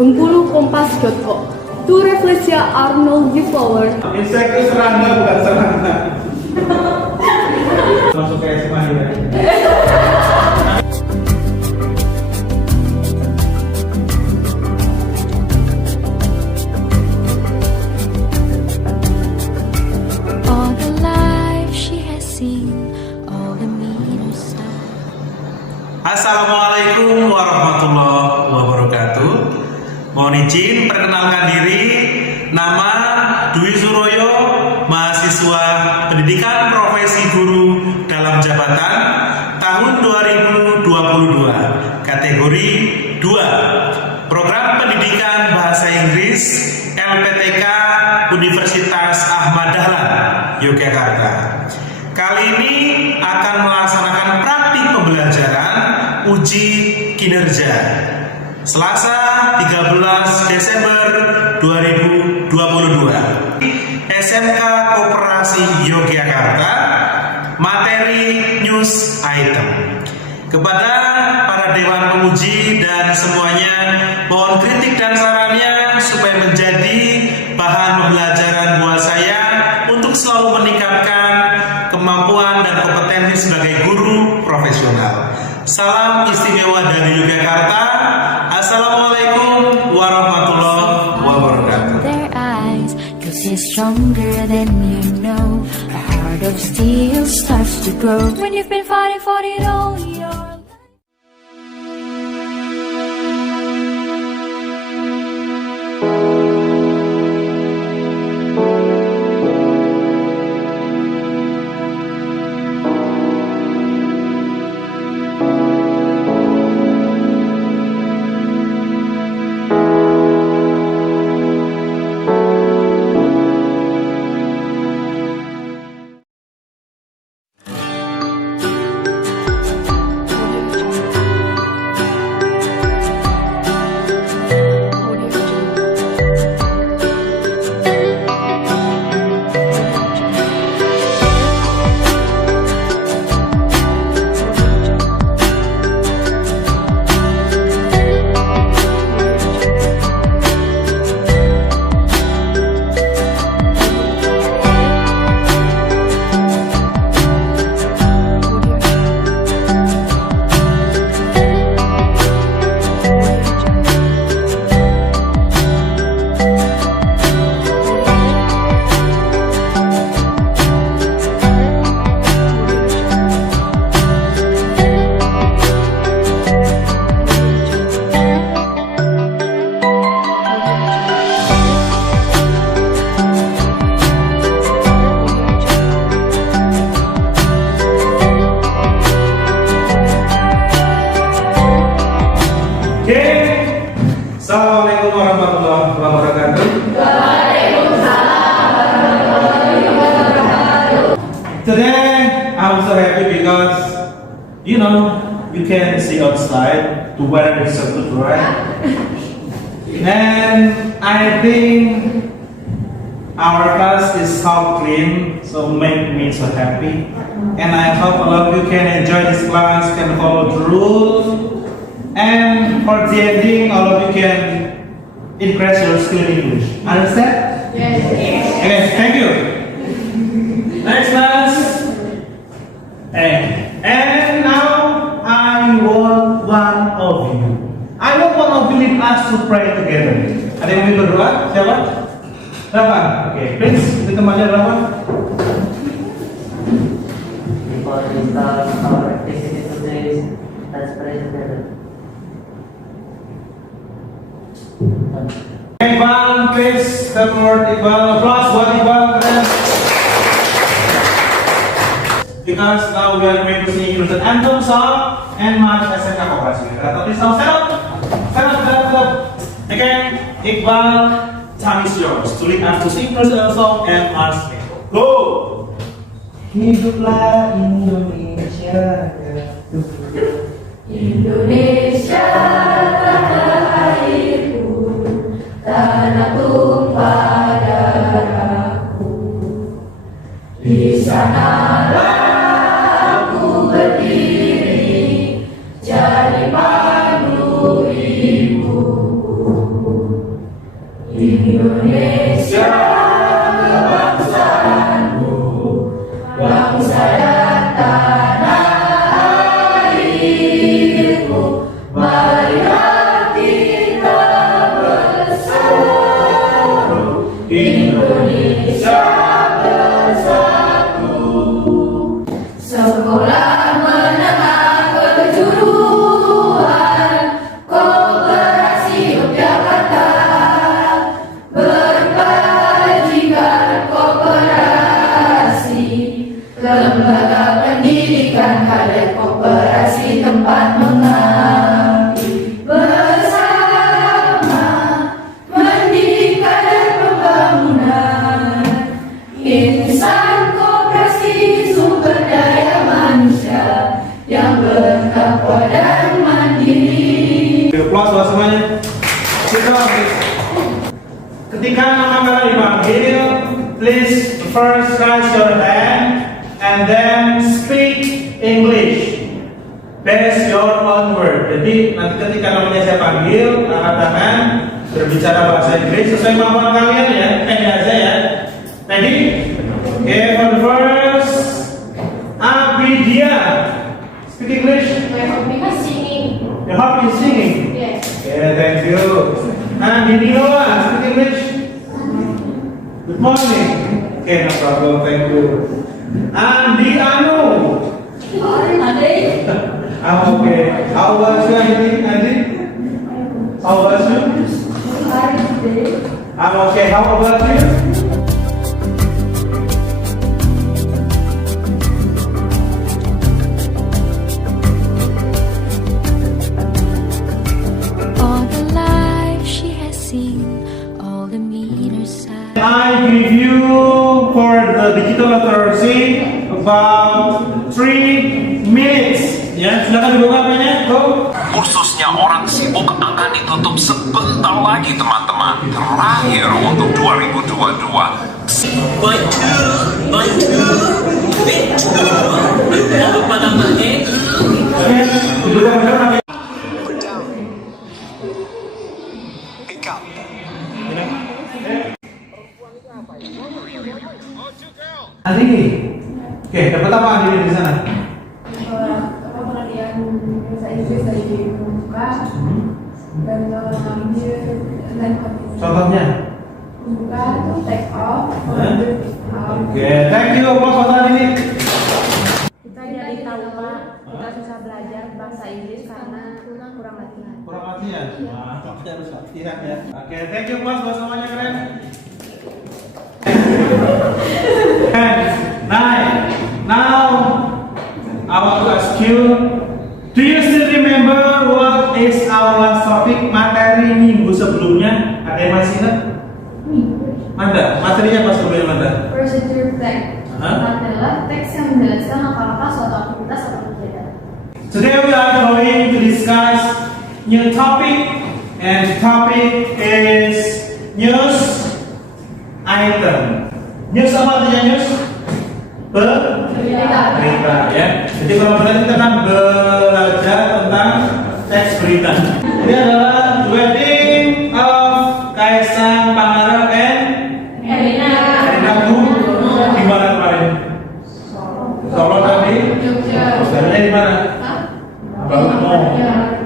Bengkulu Kompas.co. Tu Refleksia Arnold Giflower. Insek itu serangga bukan serangga. Masuk ke SMA ya. All the life she has seen, all the meaner side. Assalamualaikum warahmatullahi wabarakatuh. Mohon izin perkenalkan diri, nama Dwi Suroyo, mahasiswa Pendidikan Profesi Guru dalam jabatan tahun 2022, kategori 2, Program Pendidikan Bahasa Inggris LPTK Universitas Ahmad Dahlan, Yogyakarta. Kali ini akan melaksanakan praktik pembelajaran uji kinerja Selasa 13 Desember 2022, SMK Koperasi Yogyakarta, materi news item. Kepada para dewan penguji dan semuanya, mohon kritik dan sarannya supaya menjadi bahan pembelajaran buat saya untuk selalu meningkatkan kemampuan dan kompetensi sebagai guru profesional. Salam istimewa dari Yogyakarta. Assalamualaikum warahmatullahi wabarakatuh. Their eyes, 'cause he's stronger than you know. A heart of steel starts to grow when you've been fighting for it all your life. Assalamualaikum warahmatullahi wabarakatuh. Today I'm so happy because you can see outside the weather is so good, right? And I think our class is so clean, so make me so happy. And I hope all of you can enjoy this class, can follow the rules. And for the ending, all of you can increase your skill in English. Understand? Yes. Okay, thank you. Next class. And now I want one of you. I want one of you lead us to pray together. Ada yang mau berdoa? Siapa? Rafa. Okay, please. Kita temannya Rafa. Before we start our activity today, let's pray together. Iqbal, please step forward. Iqbal, applause buat Iqbal. Because now we are going to sing Indonesian anthem song and march SMK Koperasi. Please now stand up. Again, Iqbal, time is yours to lead us to sing Indonesian song and march. Go. Hiduplah Indonesia. Indonesia tanah airku, tanah tumpah darahku. Di sanalah aku berdiri, jadi pandu ibuku. Sekolah Menengah Kejuruan Koperasi Yogyakarta berbajikan koperasi, lembaga pendidikan kader koperasi tempat mengabdi bersama, mendidik kader pembangunan, insan koperasi sumber daya manusia yang bertakwa dan mandiri. Applause buat semuanya. Ketika nama kalian dipanggil, please first raise your hand and then speak English based your own word. Jadi nanti ketika namanya saya panggil, angkat tangan, berbicara bahasa Inggris sesuai kemampuan kalian ya. Pendek aja ya. Ready? Okay, for the first, Abidia. Speak English. My hobby is singing. Your hobby is singing. Yes. Yeah, thank you. And Dinoa, speak English. Good morning. Okay, no problem. Thank you. And Anu. I'm okay. How was you, Andy? How was you? I'm okay. How about you? All the life she has seen, all the meters side. I give you for the digital literacy about 3 minutes. Ya, silakan dibuka HP-nya. Go. Kursusnya orang sibuk akan ditutup sebentar lagi teman-teman. Terakhir untuk 2022. Dibuka HP. Andi, oke, dapat apa Andi di sana? Pengertian bahasa Inggris dari pembuka dan mengambil dan Contohnya? pembuka itu take off, Oke, thank you. Applause buat Andi. Kita jadi tahu Pak, kita susah belajar bahasa Inggris karena kurang latihan. Kurang latihan? Wah, tapi harus latihan ya. Oke, thank you Mas buat semuanya keren. Now I want to ask you, do you still remember what is our last topic materi minggu sebelumnya? Ada yang masih ingat? Manda, materinya apa sebelumnya Manda? procedure text adalah teks yang menjelaskan langkah-langkah suatu aktivitas atau kegiatan. Today we are going to discuss new topic, and the topic is news item. News apa artinya news? Berita ya. Jadi kalau berarti kita akan belajar tentang teks berita. Ini adalah wedding of Kaisang Pangarep and Erina Bu. Di mana kemarin? Solo tadi. Sebenarnya di mana?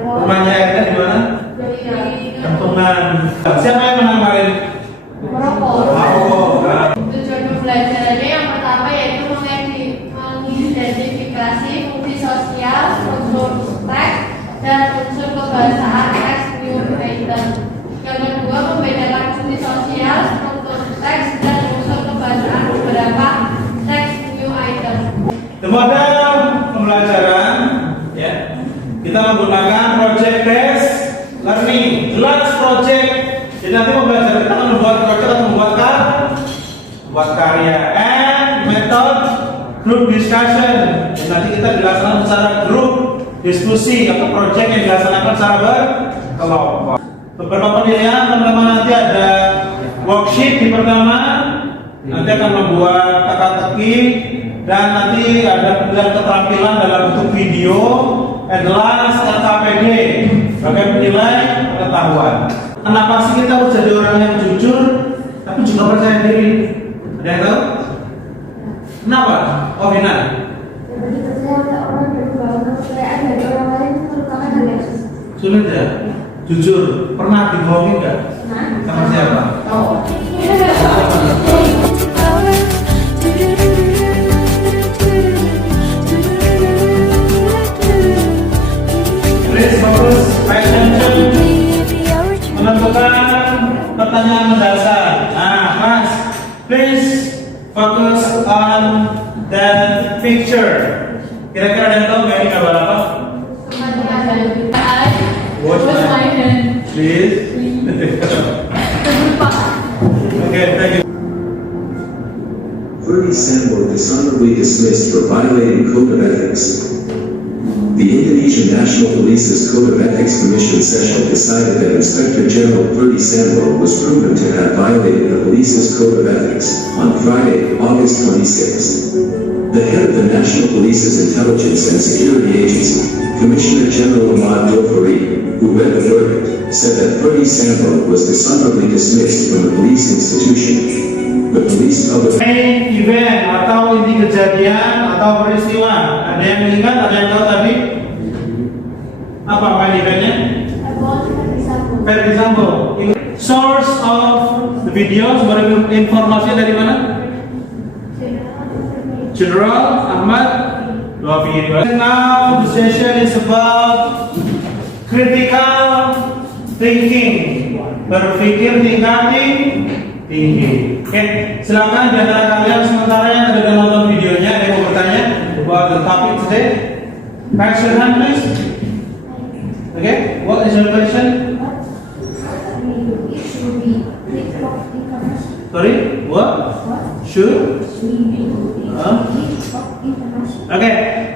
Rumahnya Erina di mana? Kentungan. Siapa yang menang kemarin? Tujuan pembelajarannya yang pertama yaitu mengidentifikasi fungsi sosial, unsur teks, dan unsur kebahasaan teks new item. Yang kedua, membedakan fungsi sosial, struktur teks, dan unsur kebahasaan beberapa teks new item. Pada pembelajaran ya, kita menggunakan project based learning. Jelas project. Jadi nanti pembelajaran kita akan membuat project atau membuat karya. And method group discussion. Jadi nanti kita dilaksanakan secara grup diskusi atau project yang dilaksanakan secara berkelompok. Beberapa penilaian teman-teman, nanti ada worksheet di pertama, nanti akan membuat teka-teki, dan nanti ada penilaian keterampilan dalam bentuk video, and last KPD sebagai penilai pengetahuan. Kenapa sih kita harus jadi orang yang jujur tapi juga percaya diri? Ada yang tahu? Kenapa? Oh, Vina. Jadi percaya orang berubah, kepercayaan dari orang lain merupakan hal yang susah. Sulit ya? Jujur, pernah dibohongin nggak? Sama siapa? Power. Kira-kira ada yang tahu nggak ini kabar apa? Wash my hand. Please. Okay, thank you. Ferdy Sambo dishonorably dismissed for violating Code of Ethics. The Indonesian National Police's Code of Ethics Commission session decided that Inspector General Ferdy Sambo was proven to have violated the police's Code of Ethics on Friday, August 26. The head of the National Police's Intelligence and Security Agency, Commissioner General Ahmad Dofari, who read the verdict, said that Ferdy Sambo was dishonorably dismissed from the police institution. The police public Main event atau inti kejadian atau peristiwa. Ada yang ingat? Ada yang tahu tadi? Apa main eventnya? Ferdy Sambo. Source of the video, sumber informasi dari mana? General Ahmad Dofari. Now the session is about critical thinking. Berpikir tingkat tinggi. Oke, silakan di antara kalian sementara yang sudah nonton videonya ada yang mau bertanya about the topic today. Raise your hand please. Okay, what is your question? Sorry, what? Should? Okay,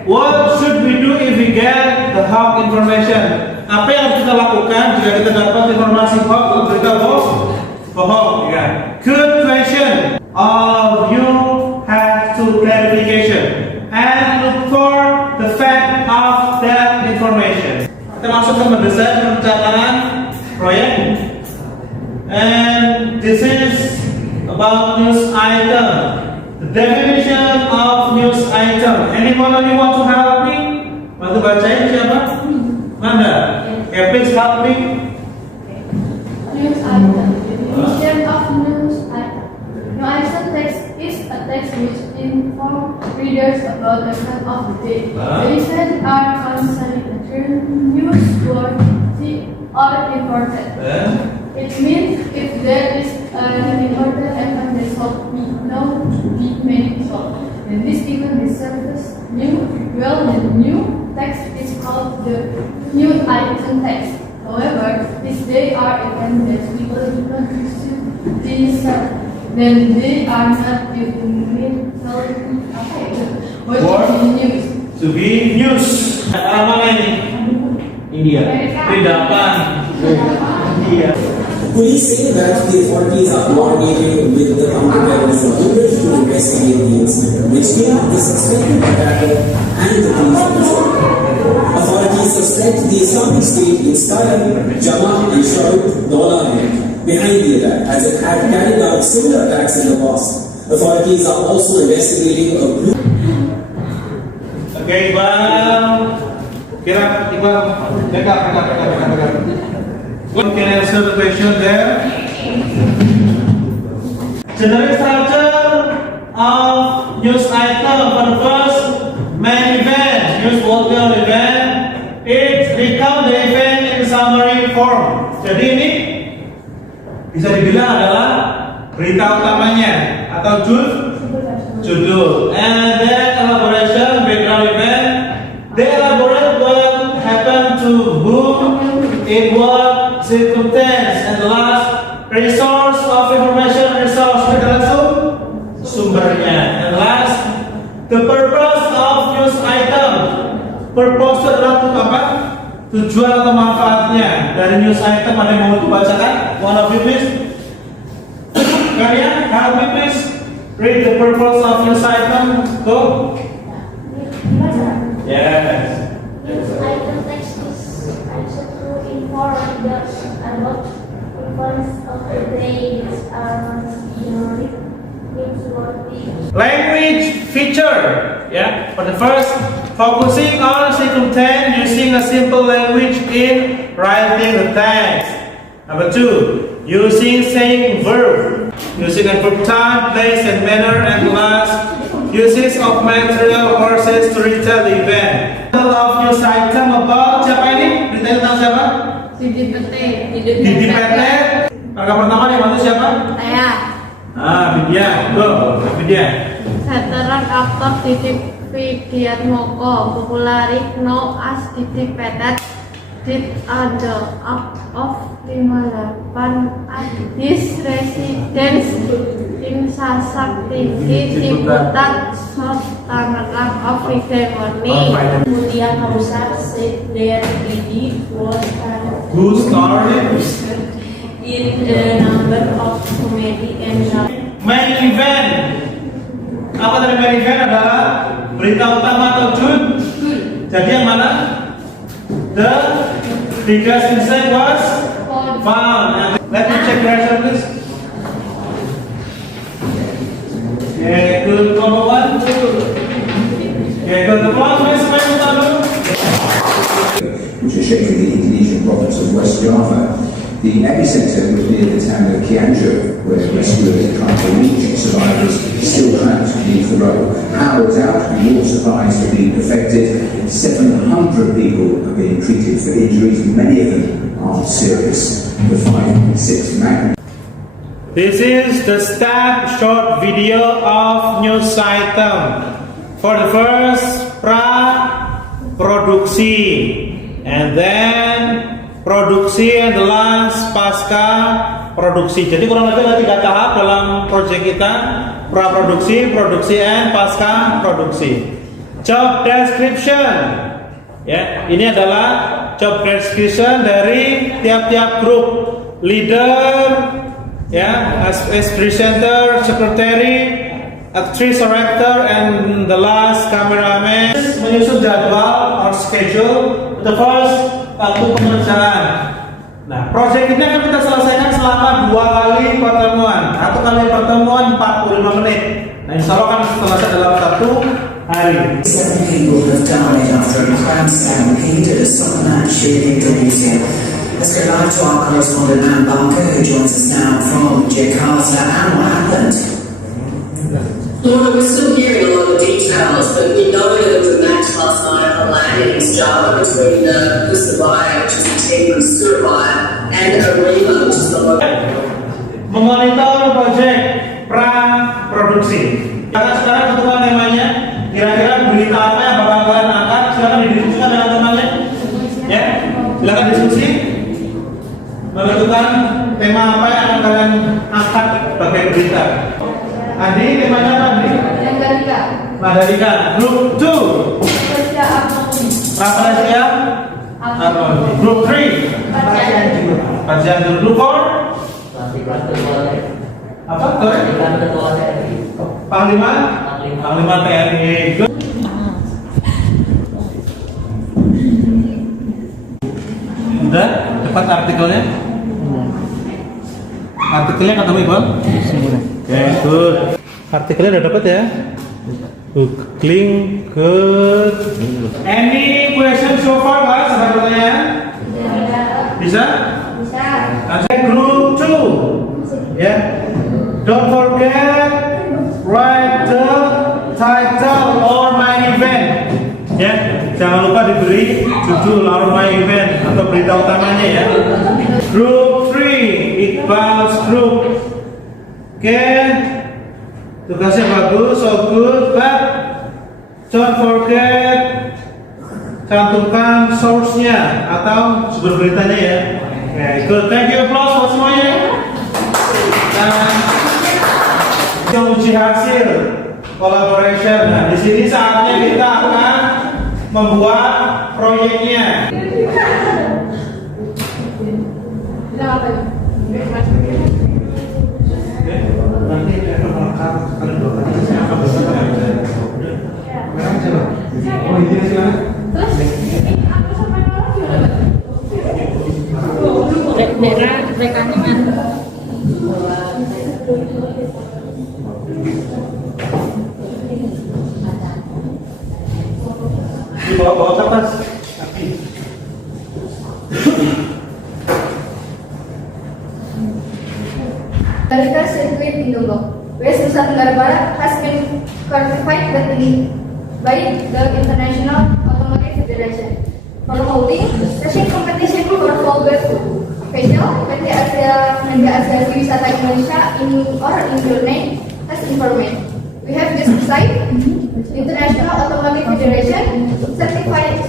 what should we do if we get the hoax information? Apa yang harus kita lakukan jika kita dapat informasi hoax atau berita bohong? Ya. Good question. All of you have to clarification and look for the fact of that information. Kita masuk ke mendesain perencanaan proyek. And this is about news item. The definition of news item. Anyone of you want to help me? Bantu bacain siapa? Manda. Okay, please help me. News item. Definition of news item. News item text is a text which informs readers about the event of the day. The events are concerning the term newsworthy or important. It means if there is an important event that should be known to be many people, then this event deserves new. Well, the new text is called the news item text. However, if they are events that people should deserve, then they are not even what is news? To be news. Arah mana ini? India. Tidak. India. Police say that the authorities are coordinating with the counterterrorism unit to investigate the incident, which killed the suspected attacker and the police officer. Authorities suspect the Islamic State inspired Jamaat and Shahrukh Dola behind the attack, as it had carried out similar attacks in the past. Authorities are also investigating a group. Okay, Iqbal. Kira Iqbal, dekat. What can answer the question there? Generic structure of news item for the first main event, newsworthy event. It recount the event in summary form. Jadi ini bisa dibilang adalah berita utamanya atau judul. And then elaboration, background event. They elaborate what happened to whom, in what circumstance, and the last resource of information, resource sumbernya. And last, the purpose of news item. Purpose itu adalah untuk apa? Tujuan atau manfaatnya dari news item. Ada yang mau dibacakan? One of you please. Kalian, help me please. Read the purpose of news item. Go. Yes. News item text is answer to inform readers about events of the day that are generally newsworthy. Language feature. Yeah. For the first, focusing on circumstance using a simple language in writing the text. Number two, using saying verb. Using a verb time, place, and manner. And last, uses of material sources to retell the event. Of news item about siapa ini? Detail tentang siapa? Didi Petet. Didi Petet. Kakak pertama yang bantu siapa? Saya. Vidya. Go. Vidya. Veteran aktor titik Widiatmoko, popularly known as Didi Petet, did the act of 58 at his residence in Sasak Tinggi, Ciputat, South Tangerang of Friday morning. Kemudian Kausar said that Didi was Who started? in a number of comedy and drama. Main event. Apa tadi main event adalah berita utama atau jud. Jadi yang mana? The biggest insect was found. Let me check the answer, please. Okay, good. Number 1, 2. Okay, good. The plus is which is shaking the Indonesian province of West Java. The epicenter was near the town of Cianjur, where rescuers tried to reach survivors still trapped beneath the rubble. Power is out, more supplies have been affected. 700 people are being treated for injuries, many of them are serious. The 5.6 magnitude. This is the snapshot video of news item. For the first, pra-produksi, and then produksi, and the last pasca produksi. Jadi kurang lebih ada 3 tahap dalam proyek kita: pra-produksi, produksi, and pasca produksi. Job description. Ya, ini adalah job description dari tiap-tiap grup. Leader, ya, as presenter, secretary, actress or actor, and the last cameraman. Menyusun jadwal or schedule. The first, waktu pengerjaan. Nah, proyek ini akan kita selesaikan selama 2 kali pertemuan. 1 kali pertemuan 45 menit. Nah, insya Allah akan selesai dalam 1 hari. 7 people have died after a crowd stampede at a soccer match in Indonesia. Let's go live to our correspondent Anne Barker, who joins us now from Jakarta. Anne, what happened? Well, we're still hearing a lot of details, but we know that there was a match last night at the landing in Java between Persebaya, which is the team from Surabaya, and Arema, which is the local. Memonitor proyek pra-produksi. Sekarang kebetulan temanya, kira-kira berita apa yang bakal kalian angkat? Silakan didiskusikan dengan temannya. Ya, silakan diskusi. Menentukan tema apa yang akan kalian angkat sebagai berita. Adi, temanya apa Adi? Mandalika. Group 2. Rafflesia Arnold. Group 3. Kajian Group 4. Apa? Panglima TNI. Udah, cepat artikelnya. Artikelnya ketemu Iqbal? Oke, good. Artikelnya udah dapat ya? Googling, good. Any question so far, guys? Ada pertanyaan? Bisa? Bisa. Group 2. Ya. Don't forget write the title or main event. Ya, jangan lupa diberi judul or main event atau berita utamanya ya. Group 3, Iqbal's group. Oke, tugasnya bagus, so good, but don't forget cantumkan source-nya atau sumber beritanya ya. Oke, good. Thank you, applause for semuanya. Dan uji hasil collaboration. Nah, di sini saatnya kita akan membuat proyeknya. Nanti kalian dua kali saya akan bersama. Oh, ini silakan. Rekannya mana? Di bawah kertas. Mandalika circuit in the law. West Nusa Tenggara Barat has been certified by the International Automotive Federation for holding racing competition for Volga Special PT Asia Wisata Indonesia in Brunei has informed. We have just decided International Automotive Federation certified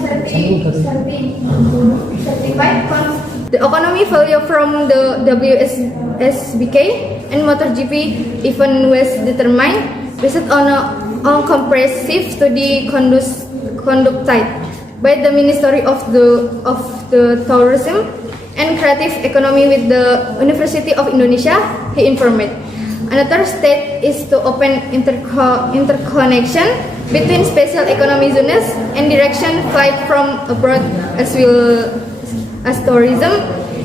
the economy value from the WSBK and MotoGP event was determined based on a comprehensive study conducted by the Ministry of the Tourism and Creative Economy with the University of Indonesia, he informed. Another step is to open interconnection between special economic zones and direction flight from abroad as well as tourism,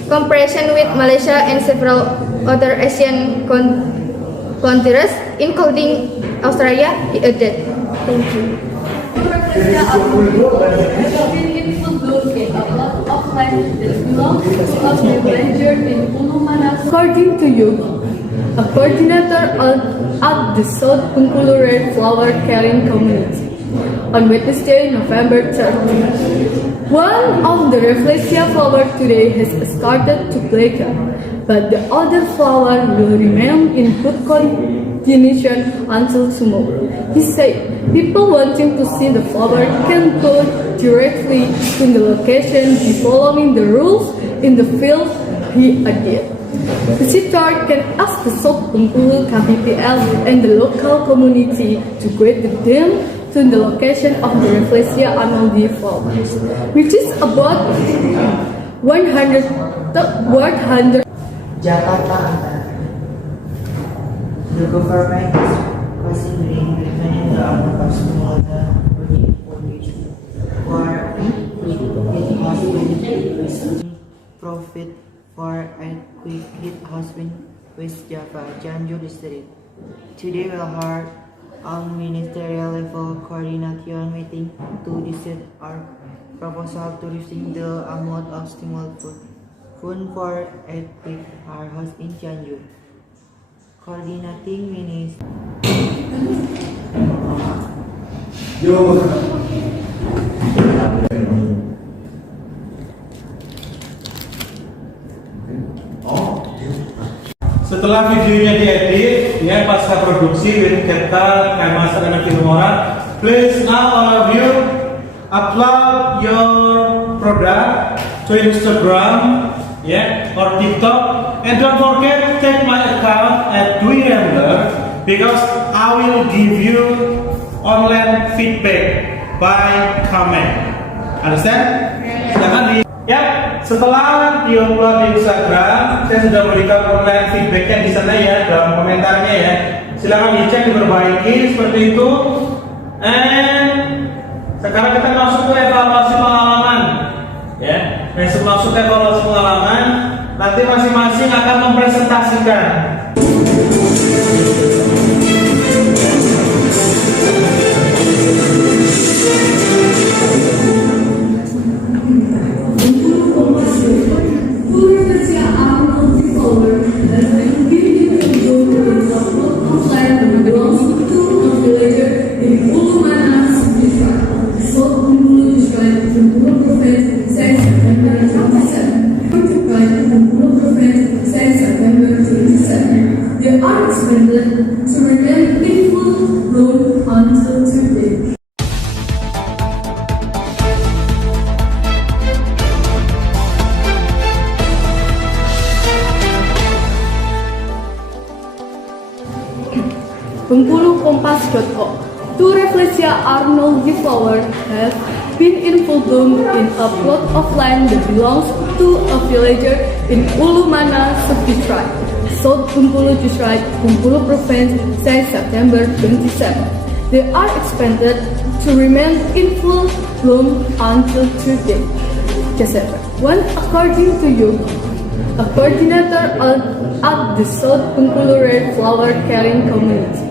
cooperation with Malaysia and several other Asian countries, including Australia, he added. Thank you. According to Yogi, a coordinator at the South Bengkulu Red Flower Caring Community, on Wednesday, November 30. One of the Rafflesia flowers today has started to blossom, but the other flower will remain in good condition until tomorrow. He said, people wanting to see the flower can go directly to the location by following the rules in the field, he added. Visitor can ask the South Bengkulu KPPL and the local community to guide them to the location of the Rafflesia annual flowers, which is about 100. Jakarta. The government is considering returning the amount of smaller information for quick housing profit for a quick hit housing West Java, Cianjur District. Today we'll hold a ministerial level coordination meeting to decide our proposal to receive the amount of stimulus fund for a quick house in Cianjur. Coordinating Minister. Setelah videonya diedit, ya pasca produksi with Keta, Kaimaster, dan Filmora, please now all of you upload your product to Instagram, or TikTok, and don't forget take my account at Dwi Rambler because I will give you online feedback by comment. Understand? Silakan di. Setelah di-upload di Instagram, saya sudah berikan online feedbacknya di sana ya, dalam komentarnya ya. Silakan dicek, diperbaiki seperti itu. And sekarang kita masuk ke evaluasi pengalaman. Ya, masuk ke evaluasi pengalaman. Nanti masing-masing akan mempresentasikan. They are expected to remain in full bloom until today. Bengkulu-Kompas.com. Two Rafflesia Arnoldii flowers have been in full bloom in a plot of land that belongs to a villager in Ulumana Subdistrict, South Bengkulu District, Bengkulu Province, since September 27. They are expected to remain in full bloom until today. When according to you, a coordinator at the South Bengkulu Red Flower Caring Community,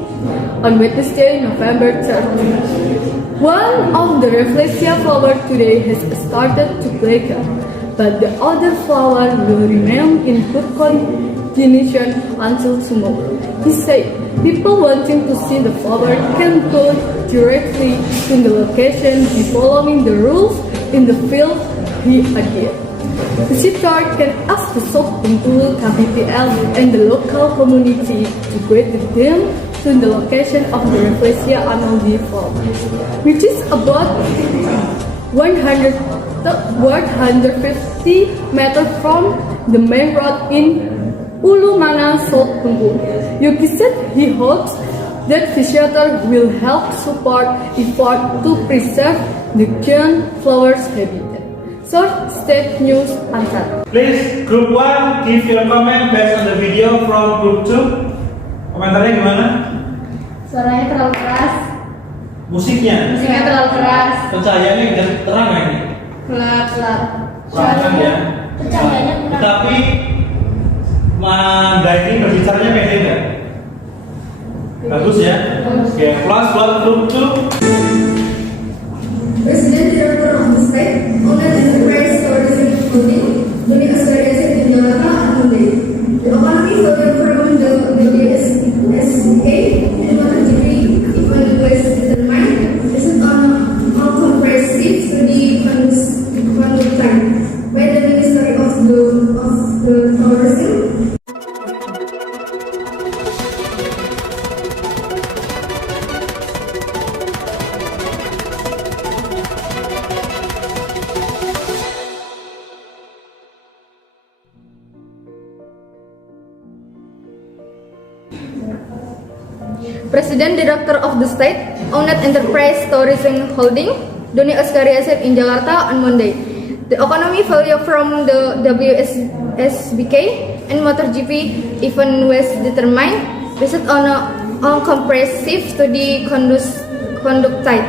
on Wednesday, November 30. One of the Rafflesia flowers today has started to blossom, but the other flower will remain in good condition until tomorrow. He said, people wanting to see the flower can go directly to the location by following the rules in the field, he added. Visitor can ask the South Bengkulu KPPL and the local community to guide them to the location of the Rafflesia Arnoldi Fall, which is about 150 meters from the main road in Ulumana, South Bengkulu. Yogi said he hopes that Physiater will help support effort to preserve the giant flowers habitat. Short State News Ansar. Please, group 1, give your comment based on the video from group 2. Komentarnya gimana? Suaranya terlalu keras. Musiknya? Musiknya terlalu keras. Pencahayaannya udah terang nggak ini? Gelap. Terang ya? Pencahayaannya kurang. Tetapi Manda ini berbicaranya pendek nggak? Bagus ya? Oke, plus buat group 2. President Director of the State, Owner Enterprise Tourism Holding, Doni Askariasep in Jakarta on Monday. The economy further from the WSSK and MotoGP even was determined based on a comprehensive study conducted by the Ministry of the Tourism. President Director of the State, Owned Enterprise Tourism Holding, Doni Askariasep in Jakarta on Monday. The economy value from the WSBK and MotoGP even was determined based on a comprehensive study conducted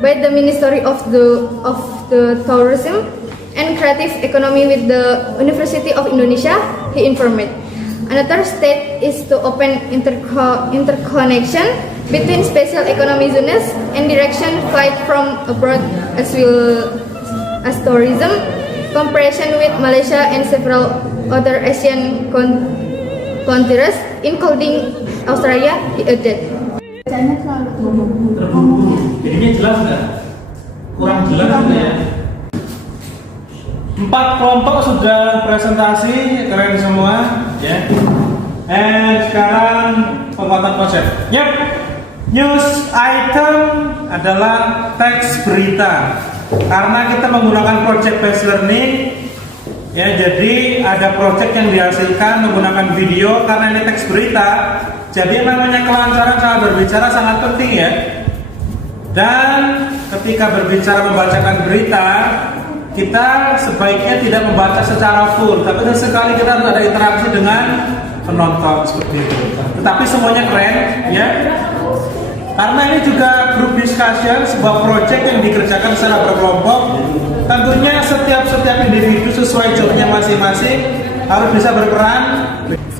by the Ministry of the Tourism and Creative Economy with the University of Indonesia, he informed. Another step is to open interconnection between special economy zones and direction flight from abroad as well as tourism cooperation with Malaysia and several other Asian countries, including Australia, he added. Terburu-buru. Jadinya jelas nggak? Kurang jelas ya. 4 kelompok sudah presentasi, keren semua ya. Sekarang pembuatan konsep. Yep. News item adalah teks berita. Karena kita menggunakan project based learning ya, jadi ada project yang dihasilkan menggunakan video karena ini teks berita. Jadi namanya kelancaran saat berbicara sangat penting ya. Dan ketika berbicara membacakan berita, kita sebaiknya tidak membaca secara full, tapi sesekali kita harus ada interaksi dengan penonton seperti itu. Tetapi semuanya keren, ya. Karena ini juga group discussion, sebuah project yang dikerjakan secara berkelompok. Tentunya setiap individu sesuai jobnya masing-masing harus bisa berperan.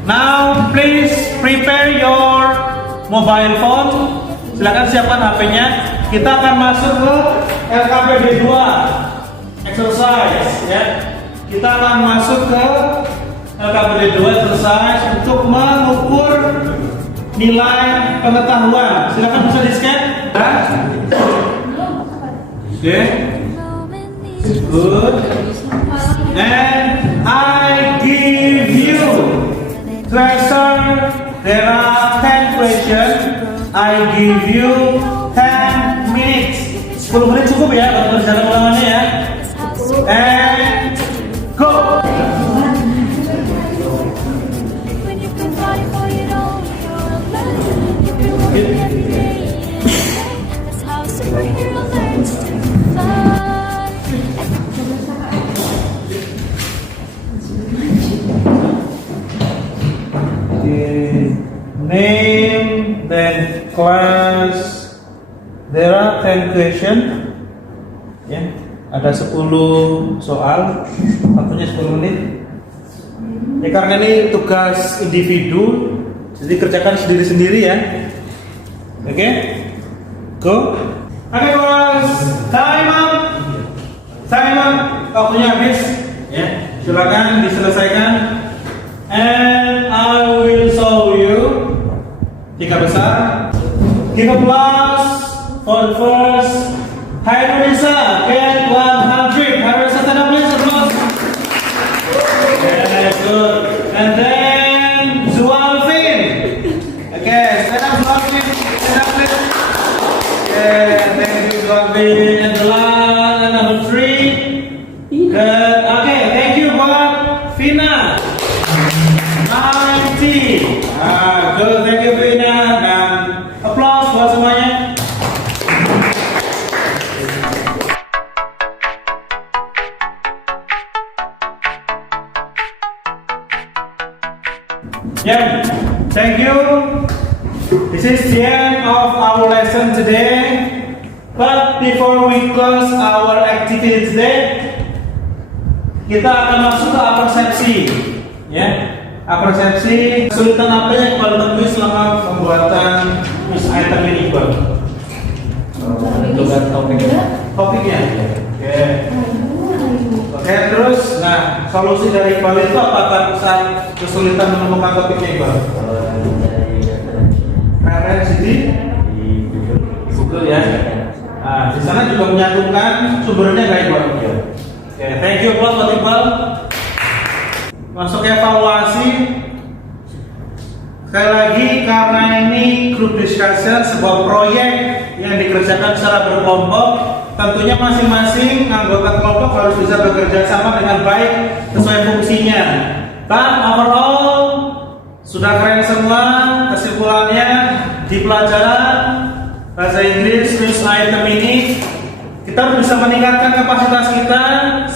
Now, please prepare your mobile phone. Silakan siapkan HP-nya. Kita akan masuk ke LKPD 2. Exercise ya. Kita akan masuk ke LKPD 2 exercise untuk mengukur nilai pengetahuan. Silakan bisa di-scan. Oke. Good. And I give you treasure. There are 10 questions. I give you 10 minutes. 10 menit cukup ya untuk kerjaan ulangannya ya. And go. Name, then class. There are 10 questions. Ya, ada 10 soal, waktunya 10 menit. Ya, karena ini tugas individu, jadi kerjakan sendiri-sendiri ya. Oke, go. Oke, guys, time up. Waktunya habis. Ya, silakan diselesaikan. And I will show you 3 besar. Give applause for the first. Hai Indonesia, get 100. Hai Indonesia, stand up please, applause. Okay, good. And then Zualvin. Okay, stand up Zualvin. Yeah, thank you. This is the end of our lesson today. But before we close our activity today, kita akan masuk ke apersepsi. Ya, apersepsi. Kesulitan apa yang paling temui selama pembuatan news item ini, Bang? Untuk topiknya. Oke, terus, nah, solusi dari Iqbal itu apakah saat kesulitan menemukan topiknya, Iqbal? Referensi di Google ya. Nah, di sana juga menyatukan sumbernya nggak, Iqbal? Oke, thank you buat Iqbal. Masuk evaluasi. Sekali lagi, karena ini group discussion, sebuah proyek yang dikerjakan secara berkelompok, tentunya masing-masing anggota kelompok harus bisa bekerja sama dengan baik sesuai fungsinya. But overall sudah keren semua. Kesimpulannya di pelajaran bahasa Inggris news item ini kita bisa meningkatkan kapasitas kita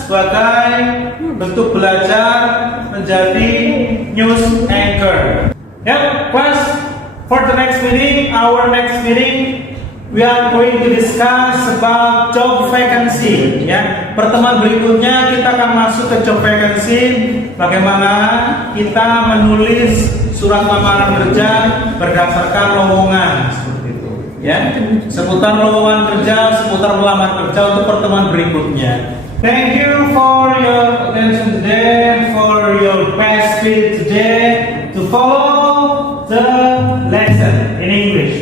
sebagai bentuk belajar menjadi news anchor. Yep, class, for the next meeting, our next meeting, we are going to discuss about job vacancy. Ya, pertemuan berikutnya kita akan masuk ke job vacancy. Bagaimana kita menulis surat lamaran kerja berdasarkan lowongan seperti itu. Ya, seputar lowongan kerja, seputar melamar kerja untuk pertemuan berikutnya. Thank you for your attention today, for your best spirit today to follow the lesson in English.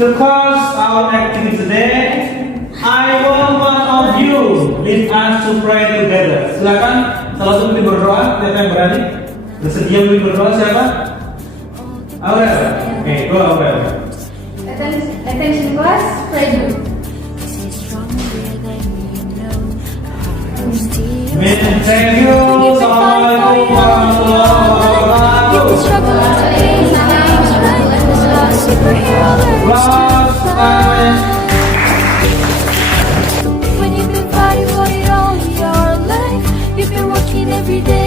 To close our activity today, I want one of you lead us to pray together. Silakan salah satu yang berdoa. Siapa yang berani? Bersedia berdoa siapa? Aurel. Oke, go Aurel. Attention class, pray do. Thank you. Assalamualaikum warahmatullahi When you've been fighting for it all your life, you've been working every day.